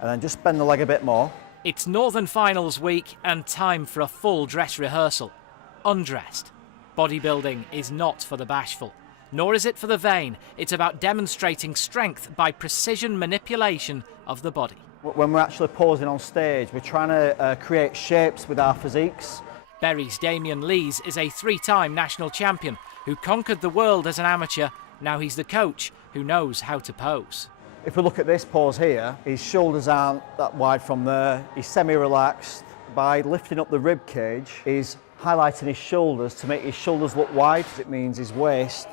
and then just bend the leg a bit more. It's Northern Finals week and time for a full dress rehearsal. Undressed. Bodybuilding is not for the bashful, nor is it for the vain. It's about demonstrating strength by precision manipulation of the body. When we're actually posing on stage, we're trying to create shapes with our physiques. Bury's Damian Lees is a three-time national champion who conquered the world as an amateur. Now he's the coach who knows how to pose. If we look at this pose here, his shoulders aren't that wide from there. He's semi-relaxed. By lifting up the rib cage, he's highlighting his shoulders to make his shoulders look wide. It means his waist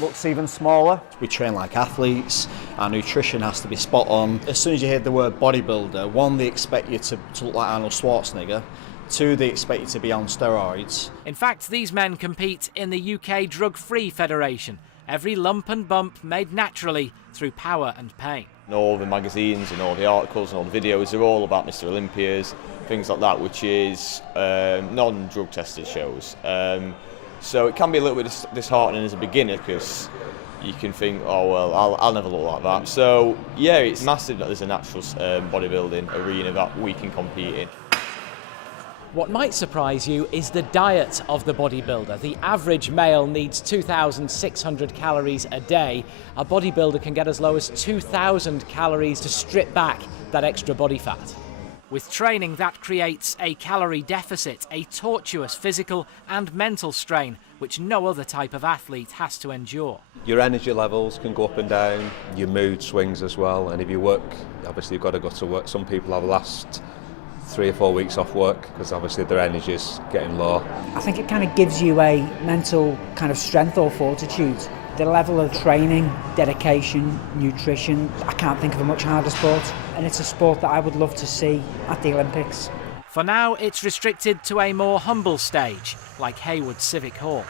looks even smaller. We train like athletes. Our nutrition has to be spot on. As soon as you hear the word bodybuilder, one, they expect you to look like Arnold Schwarzenegger. Two, they expect you to be on steroids. In fact, these men compete in the UK Drug-Free Federation. Every lump and bump made naturally through power and pain. All the magazines and all the articles and all the videos are all about Mr. Olympias, things like that, which is non-drug tested shows. So it can be a little bit disheartening as a beginner because you can think, oh well, I'll never look like that. So yeah, it's massive that there's a natural bodybuilding arena that we can compete in. What might surprise you is the diet of the bodybuilder. The average male needs 2,600 calories a day. A bodybuilder can get as low as 2,000 calories to strip back that extra body fat. With training, that creates a calorie deficit, a tortuous physical and mental strain which no other type of athlete has to endure. Your energy levels can go up and down, your mood swings as well, and if you work, obviously you've got to go to work. Some people have the last 3 or 4 weeks off work because obviously their energy's getting low. I think it kind of gives you a mental kind of strength or fortitude. The level of training, dedication, nutrition, I can't think of a much harder sport, and it's a sport that I would love to see at the Olympics. For now, it's restricted to a more humble stage, like Haywood Civic Hall.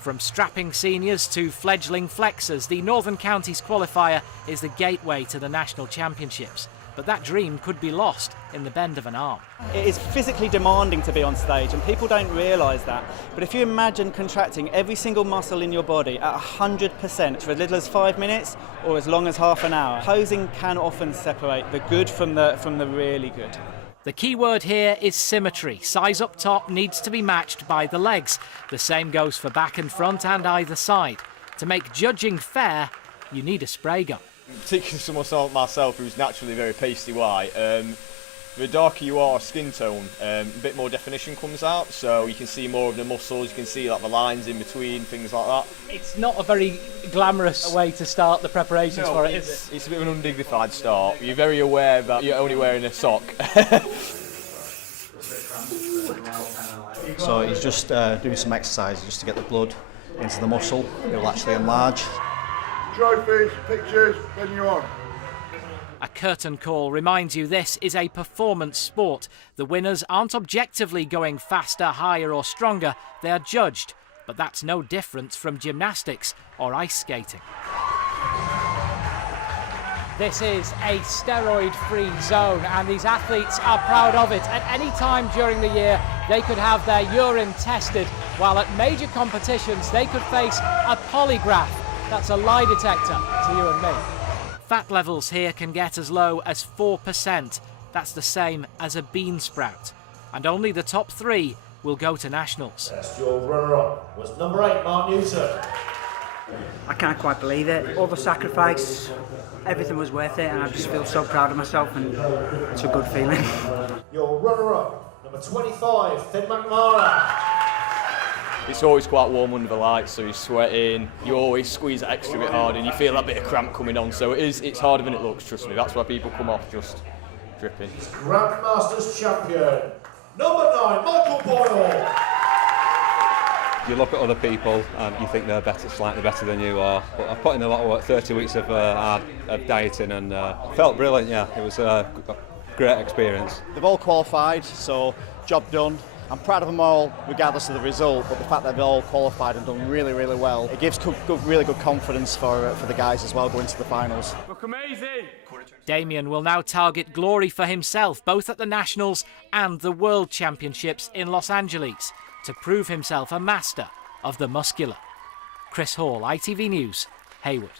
From strapping seniors to fledgling flexers, the Northern Counties qualifier is the gateway to the national championships. But that dream could be lost in the bend of an arm. It is physically demanding to be on stage, and people don't realise that. But if you imagine contracting every single muscle in your body at 100% for as little as 5 minutes or as long as half an hour, posing can often separate the good from the really good. The key word here is symmetry. Size up top needs to be matched by the legs. The same goes for back and front and either side. To make judging fair, you need a spray gun. Particularly someone like myself who's naturally very pasty white, the darker you are skin tone, a bit more definition comes out, so you can see more of the muscles, you can see like the lines in between, things like that. It's not a very glamorous way to start the preparations for it, is it? It's a bit of an undignified start. You're very aware that you're only wearing a sock. So he's just doing some exercises just to get the blood into the muscle. It will actually enlarge. Trophies, pictures, then you're on. A curtain call reminds you this is a performance sport. The winners aren't objectively going faster, higher or stronger. They are judged. But that's no different from gymnastics or ice skating. This is a steroid-free zone, and these athletes are proud of it. At any time during the year, they could have their urine tested, while at major competitions, they could face a polygraph. That's a lie detector to you and me. Fat levels here can get as low as 4%. That's the same as a bean sprout. And only the top 3 will go to nationals. Your runner-up was number 8, Mark Newton. I can't quite believe it. All the sacrifice, everything was worth it, and I just feel so proud of myself, and it's a good feeling. Your runner-up, number 25, Finn McNamara. It's always quite warm under the lights, so you're sweating, you always squeeze it extra bit hard and you feel that bit of cramp coming on, so it's harder than it looks, trust me. That's why people come off just dripping. Grandmasters champion, number 9, Michael Boyle. You look at other people and you think they're better, slightly better than you are, but I've put in a lot of work, 30 weeks of dieting, and felt brilliant, yeah. It was a great experience. They've all qualified, so job done. I'm proud of them all, regardless of the result, but the fact that they've all qualified and done really, really well, it gives really good confidence for the guys as well going to the finals. Look amazing! Damian will now target glory for himself, both at the Nationals and the World Championships in Los Angeles, to prove himself a master of the muscular. Chris Hall, ITV News, Haywood.